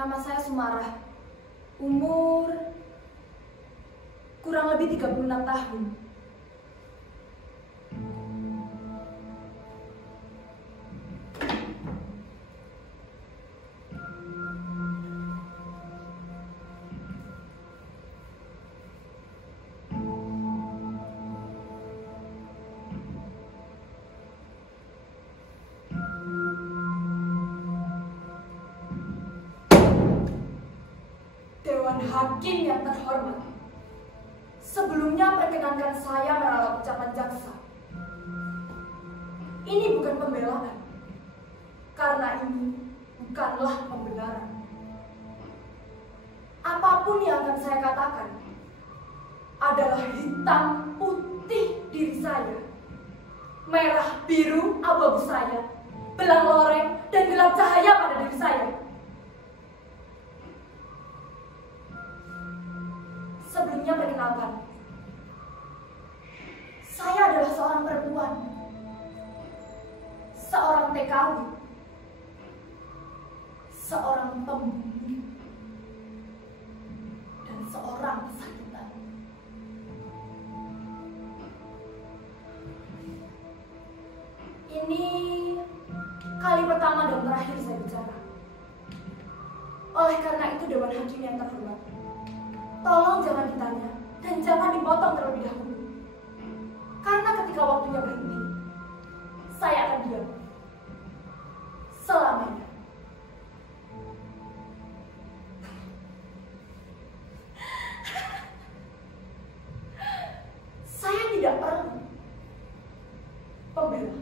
Nama saya Sumarah. Umur kurang lebih 36 tahun. Dewan Hakim yang terhormat, sebelumnya perkenankan saya meralat ucapan jaksa. Ini bukan pembelaan, karena ini bukanlah pembenaran. Apapun yang akan saya katakan adalah hitam putih diri saya, merah biru abu-abu saya, belang loreng dan gelap cahaya pada diri saya. Sebelumnya perkenalkan, saya adalah seorang perempuan, seorang TKW, seorang pembunuh, dan seorang pesakitan. Ini kali pertama dan terakhir saya bicara. Oleh karena itu, Dewan Hakim yang terhormat, tolong jangan ditanya dan jangan dipotong terlebih dahulu. Karena ketika waktunya berhenti, saya akan diam selamanya. Saya tidak perlu pembela.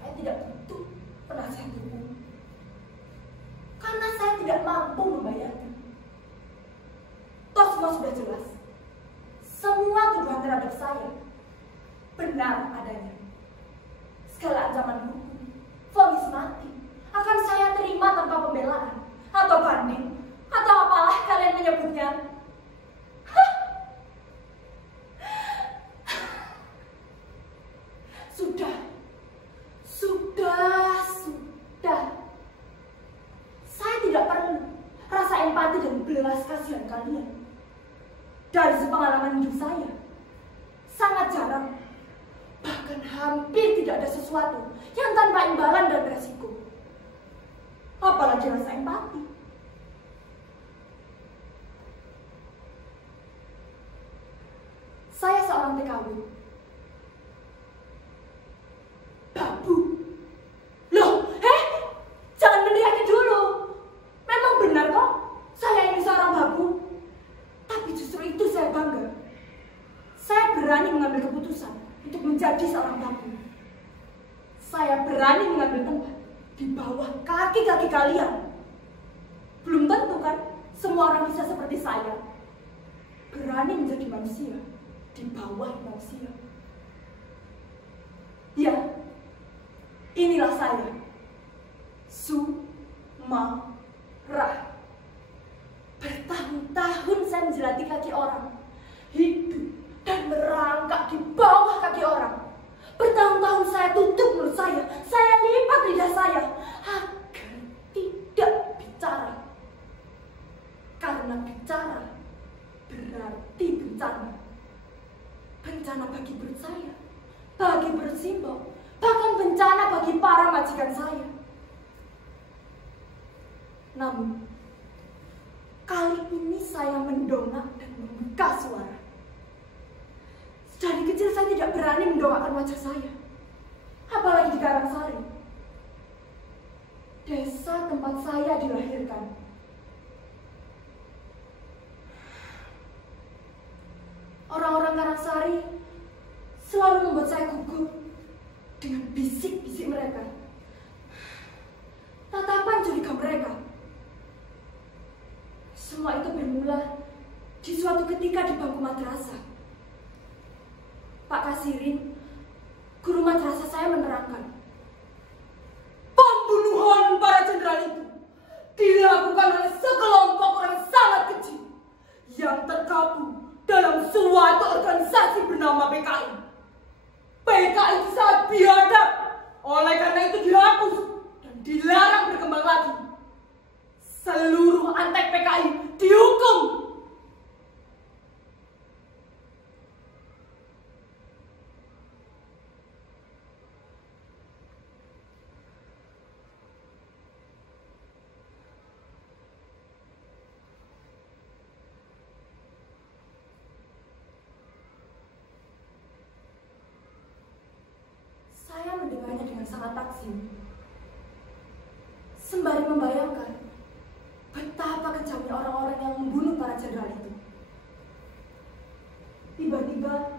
Saya tidak butuh penasihat hukum. Karena saya tidak mampu membayarnya. Toh semua sudah jelas. Semua tuduhan terhadap saya benar adanya. Segala ancaman hukum, vonis mati akan saya terima tanpa pembelaan atau banding atau apalah kalian menyebutnya. Sudah. Saya tidak perlu rasa empati dan belas kasihan kalian. Dari sepengalaman hidup saya, sangat jarang, bahkan hampir tidak ada sesuatu yang tanpa imbalan dan resiko. Apalagi rasa empati. Saya seorang TKW. Babu. Loh, jangan meneriaki dulu. Memang benar kok, saya ini seorang babu. Tapi justru itu saya bangga. Saya berani mengambil keputusan untuk menjadi seorang babu. Saya berani mengambil tempat di bawah kaki-kaki kalian. Belum tentu kan semua orang bisa seperti saya, berani menjadi manusia di bawah manusia. Ya, inilah saya, Sumarah. Bertahun-tahun saya menjelati kaki orang, hidup dan merangkak di bawah kaki orang. Bertahun-tahun saya tutup mulut saya lipat lidah saya agar tidak bicara. Karena bicara berarti bencana. Bencana bagi perut saya, bagi perut Simbo, bahkan bencana bagi para majikan saya. Namun, kali ini saya mendongak dan membuka suara. Dari kecil saya tidak berani mendongakkan wajah saya, apalagi di Karangsari, desa tempat saya dilahirkan. Orang-orang Karangsari selalu membuat saya gugup dengan bisik-bisik mereka, tatapan curiga mereka. Semua itu bermula di suatu ketika di bangku madrasah. Pak Kasirin, guru madrasah saya menerangkan, pembunuhan para jenderal itu dilakukan oleh sekelompok orang sangat kecil yang tergabung dalam suatu organisasi bernama PKI. PKI itu sangat biadab, oleh karena itu dihapus dan dilarang berkembang lagi. sangat takjub. Sembari membayangkan betapa kejamnya orang-orang yang membunuh para jenderal itu. Tiba-tiba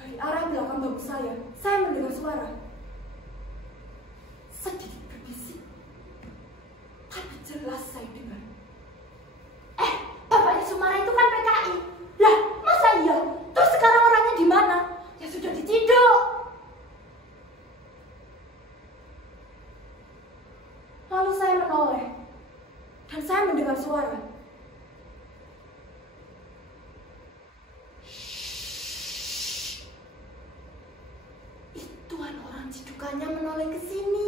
dari arah belakang bahu saya mendengar suara. Sedikit berbisik, tapi jelas saya dengar. Bapaknya Sumara itu kan PKI. Lah, masa iya? Terus sekarang orangnya di mana? Ya sudah diciduk. Lalu saya menoleh dan saya mendengar suara. Shhh. Ituan orang cidukannya menoleh ke sini.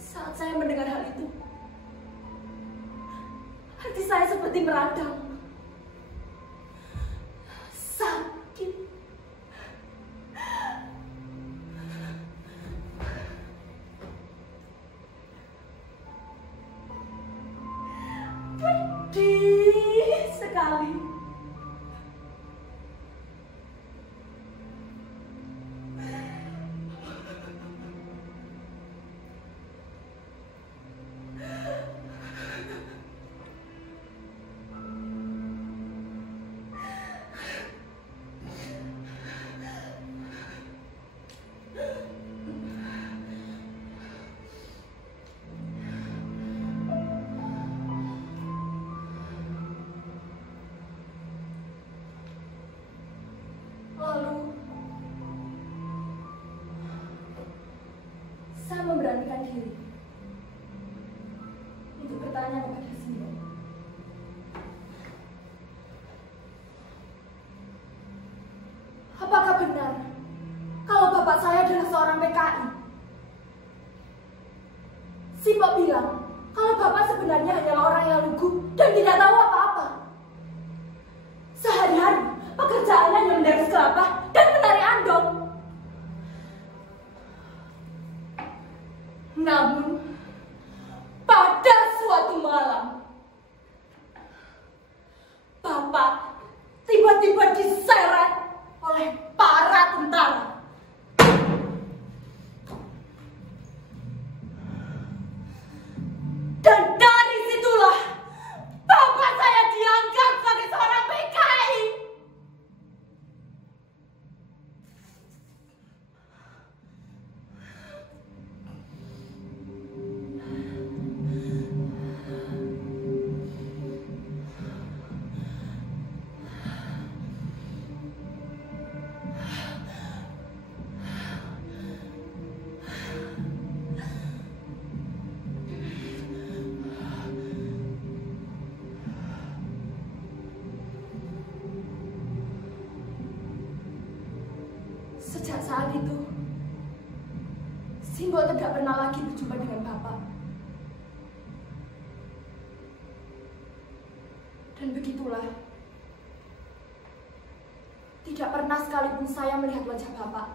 Saat saya mendengar hal itu, hati saya seperti meradang. Sakit. Pedih sekali. Lalu, saya memberanikan diri untuk bertanya kepada Simbo. Apakah benar kalau bapak saya adalah seorang PKI? Simbo bilang kalau bapak sebenarnya hanyalah orang yang lugu dan tidak tahu apa-apa. Sehari-hari pekerjaannya hanya menderes kelapa dan menarik andong. Namun, pada suatu malam, bapak tiba-tiba diseret oleh para tentara. Dan dari situlah bapak saya diangkat sebagai seorang PKI. Sejak saat itu, Simbo tidak pernah lagi berjumpa dengan bapak. Dan begitulah, tidak pernah sekalipun saya melihat wajah bapak.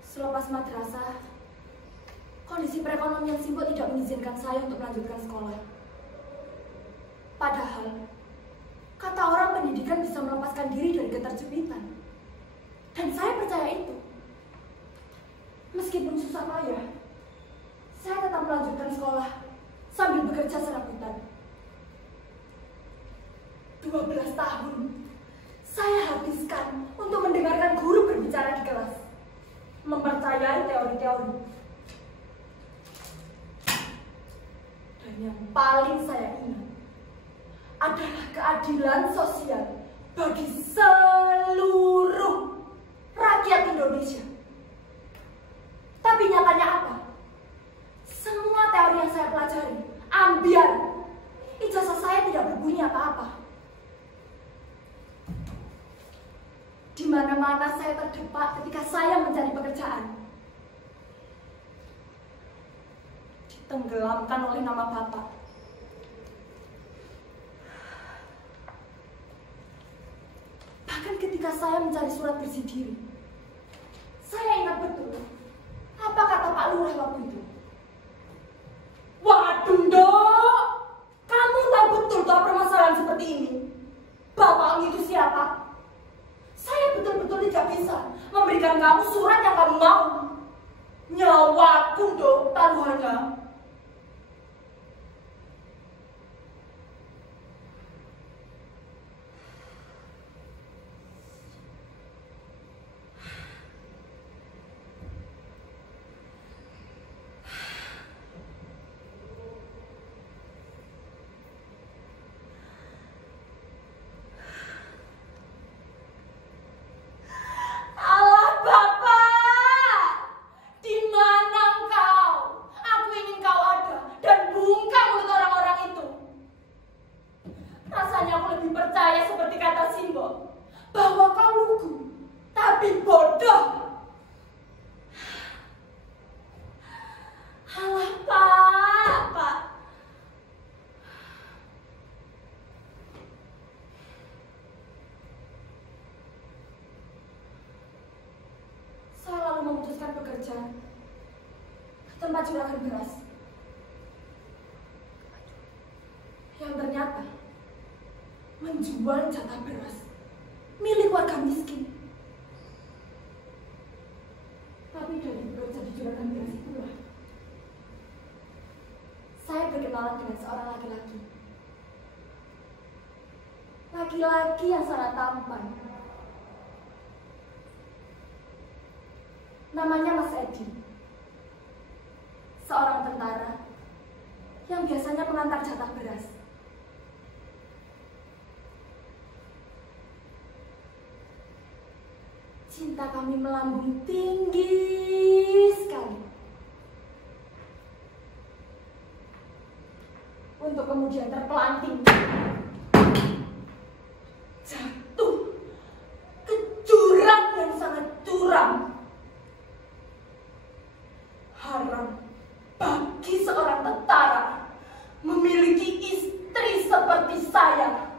Selepas madrasah, kondisi perekonomian Simbo tidak mengizinkan saya untuk melanjutkan sekolah. Padahal, kata orang pendidikan bisa melepaskan diri dari keterjepitan. Dan saya percaya itu. Meskipun susah payah, saya tetap melanjutkan sekolah sambil bekerja serabutan. 12 tahun saya habiskan untuk mendengarkan guru berbicara di kelas, mempercayai teori-teori. Dan yang paling saya ingat adalah keadilan sosial bagi seluruh rakyat Indonesia. Tapi nyatanya apa? Semua teori yang saya pelajari ambiar. Ijazah saya tidak berbunyi apa-apa. mana-mana saya terdepak ketika saya mencari pekerjaan. Ditenggelamkan oleh nama Bapak. Bahkan ketika saya mencari surat bersih diri, saya ingat betul apa kata Pak Lurah waktu itu. Waduh, Dok, kamu tahu betul toh permasalahan seperti ini. Bapakmu itu siapa? Saya betul-betul tidak bisa memberikan kamu surat yang kamu mau. Nyawaku, Dok, taruhannya. Memutuskan bekerja di tempat juragan beras yang ternyata menjual jatah beras milik warga miskin. Tapi dari bekerja di juragan beras itulah saya berkenalan dengan seorang laki-laki. Laki-laki yang sangat tampan. Namanya Mas Edi, seorang tentara yang biasanya mengantar jatah beras. Cinta kami melambung tinggi sekali, untuk kemudian terpelanting jatuh ke jurang yang sangat curam. Haram bagi seorang tentara memiliki istri seperti saya.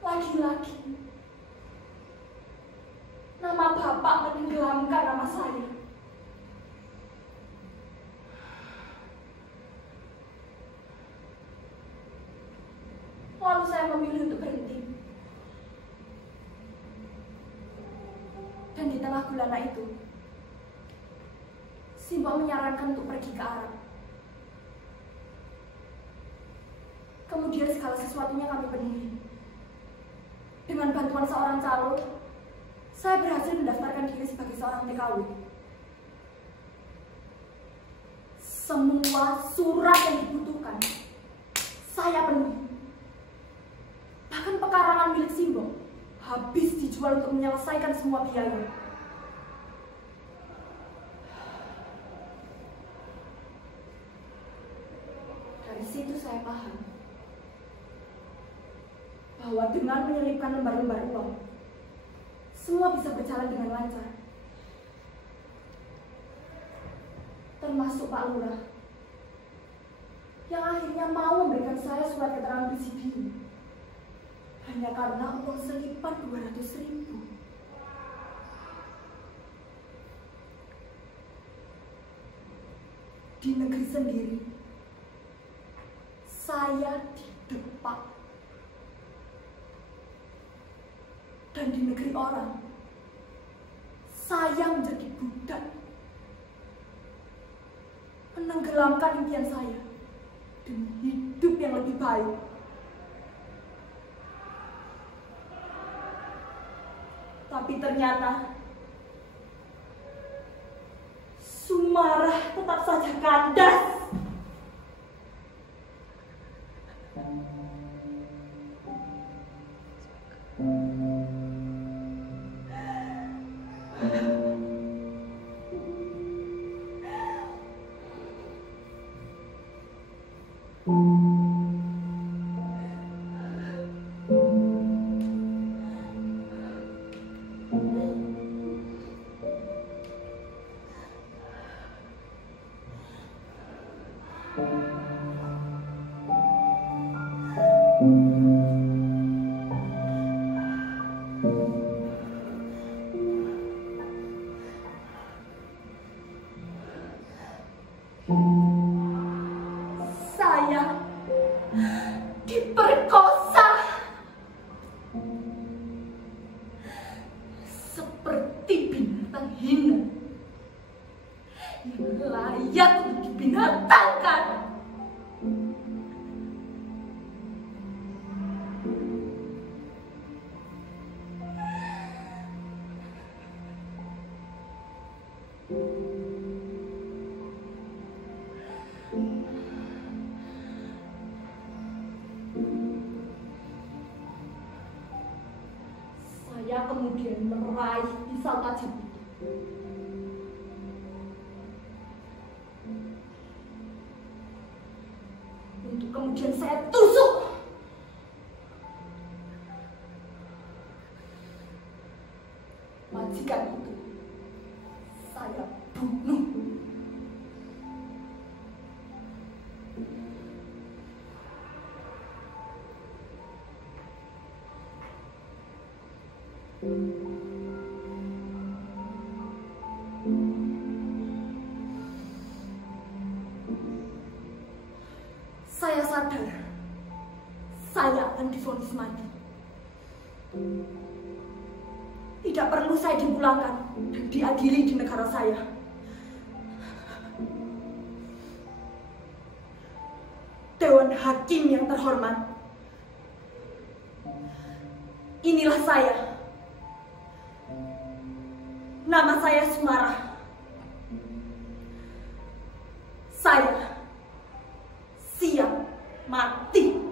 Lagi-lagi nama Bapak menenggelamkan nama saya. Lalu saya memilih untuk berhenti. Dan di tengah gulana itu, Simbo menyarankan untuk pergi ke Arab. Kemudian segala sesuatunya kami penuhi. Dengan bantuan seorang calon, saya berhasil mendaftarkan diri sebagai seorang TKW. Semua surat yang dibutuhkan, saya penuhi. Bahkan pekarangan milik Simbo habis dijual untuk menyelesaikan semua biaya. Dari situ saya paham bahwa dengan menyelipkan lembar-lembar uang, semua bisa berjalan dengan lancar. Termasuk Pak Lurah, yang akhirnya mau memberikan saya surat keterangan bersih diri. Hanya karena uang selipan 200.000. Di negeri sendiri, saya didepak. Dan di negeri orang, saya menjadi budak. Menenggelamkan impian saya demi hidup yang lebih baik. Tapi ternyata Sumarah tetap saja kandas. menyenangkan. Saya kemudian meraih pisau tajam itu. Untuk kemudian saya tusuk. Majikan itu saya bunuh. Saya sadar saya akan divonis mati. Tidak perlu saya dipulangkan dan diadili di negara saya. Dewan Hakim yang terhormat, inilah saya. Nama saya Sumarah. Saya siap mati.